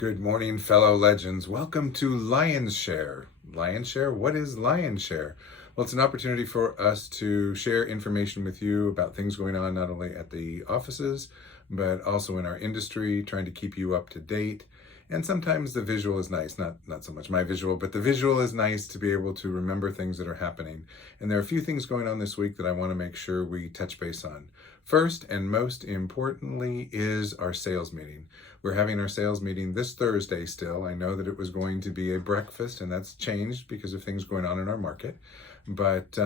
Good morning, fellow legends. Welcome to Lion's Share. Lion's Share? What is Lion's Share? Well, it's an opportunity for us to share information with you about things going on not only at the offices, but also in our industry, trying to keep you up to date. And sometimes the visual is nice, not so much my visual, but the visual is nice to be able to remember things that are happening. And there are a few things going on this week that I want to make sure we touch base on. First and most importantly is our sales meeting. We're having our sales meeting this Thursday still. I know that it was going to be a breakfast and that's changed because of things going on in our market. But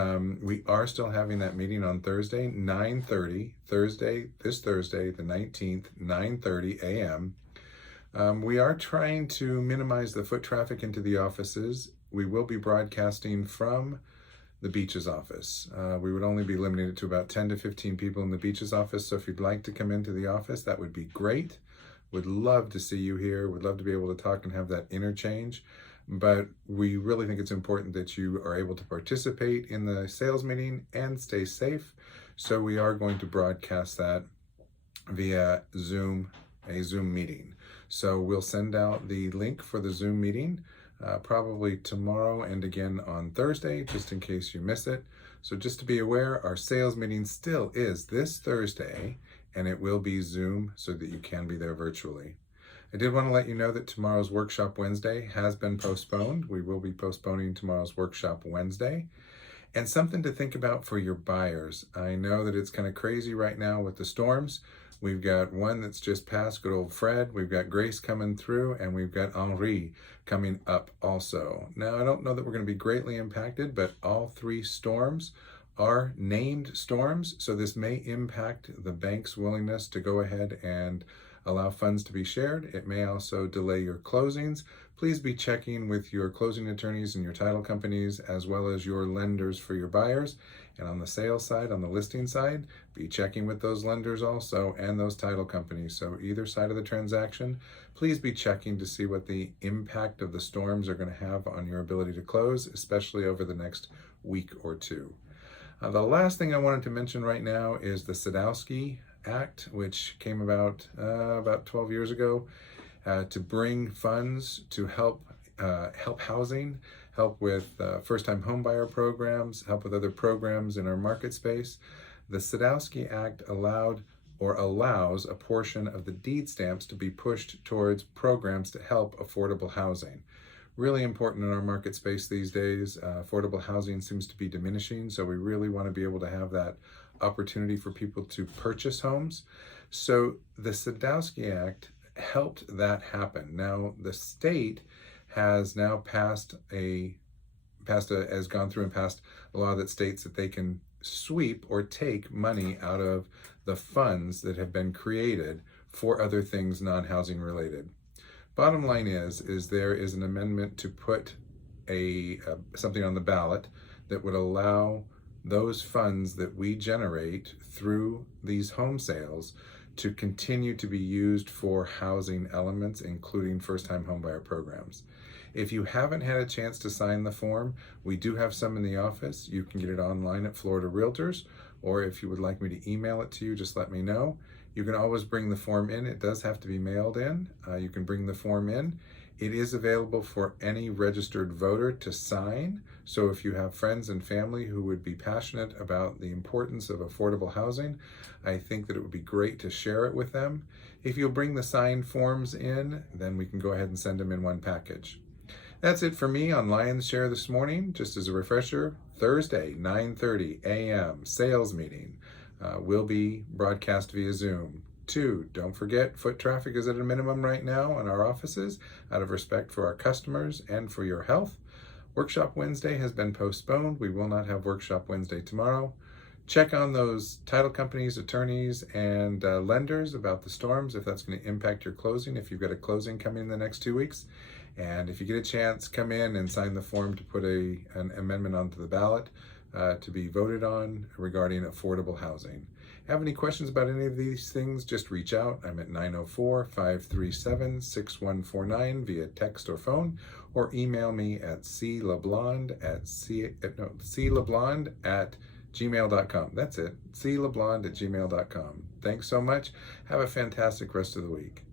we are still having that meeting on Thursday, 9:30, this Thursday, the 19th, 9:30 a.m. We are trying to minimize the foot traffic into the offices. We will be broadcasting from the Beaches office. We would only be limiting it to about 10 to 15 people in the Beaches office. So if you'd like to come into the office, that would be great. Would love to see you here. Would love to be able to talk and have that interchange. But we really think it's important that you are able to participate in the sales meeting and stay safe. So we are going to broadcast that via Zoom, a Zoom meeting. So we'll send out the link for the Zoom meeting probably tomorrow and again on Thursday, just in case you miss it. So just to be aware, our sales meeting still is this Thursday, and it will be Zoom so that you can be there virtually. I did want to let you know that tomorrow's Workshop Wednesday has been postponed. We will be postponing tomorrow's Workshop Wednesday. And something to think about for your buyers. I know that it's kind of crazy right now with the storms. We've got one that's just passed, good old Fred. We've got Grace coming through, and we've got Henri coming up also. Now, I don't know that we're going to be greatly impacted, but all three storms are named storms, so this may impact the bank's willingness to go ahead and allow funds to be shared. It may also delay your closings. Please be checking with your closing attorneys and your title companies, as well as your lenders for your buyers. And on the sales side, on the listing side, be checking with those lenders also and those title companies. So either side of the transaction, please be checking to see what the impact of the storms are going to have on your ability to close, especially over the next week or two. The last thing I wanted to mention right now is the Sadowski Act, which came about 12 years ago to bring funds to help housing, help with first-time homebuyer programs, help with other programs in our market space. The Sadowski Act allows a portion of the deed stamps to be pushed towards programs to help affordable housing. Really important in our market space these days. Affordable housing seems to be diminishing, so we really want to be able to have that opportunity for people to purchase homes. So the Sadowski Act helped that happen. Now the state has now passed a law that states that they can sweep or take money out of the funds that have been created for other things non-housing related. Bottom line is there is an amendment to put something on the ballot that would allow those funds that we generate through these home sales to continue to be used for housing elements, including first-time homebuyer programs. If you haven't had a chance to sign the form, we do have some in the office. You can get it online at Florida Realtors, or if you would like me to email it to you, just let me know. You can always bring the form in. It does have to be mailed in. You can bring the form in. It is available for any registered voter to sign. So if you have friends and family who would be passionate about the importance of affordable housing, I think that it would be great to share it with them. If you'll bring the signed forms in, then we can go ahead and send them in one package. That's it for me on Lion's Share this morning. Just as a refresher, Thursday, 9:30 a.m. sales meeting will be broadcast via Zoom. 2, don't forget, foot traffic is at a minimum right now in our offices out of respect for our customers and for your health. Workshop Wednesday has been postponed. We will not have Workshop Wednesday tomorrow. Check on those title companies, attorneys, and lenders about the storms, if that's going to impact your closing, if you've got a closing coming in the next 2 weeks. And if you get a chance, come in and sign the form to put an amendment onto the ballot to be voted on regarding affordable housing. Have any questions about any of these things, just reach out. I'm at 904-537-6149 via text or phone, or email me at cleblond@gmail.com. That's it, cleblond@gmail.com. Thanks so much. Have a fantastic rest of the week.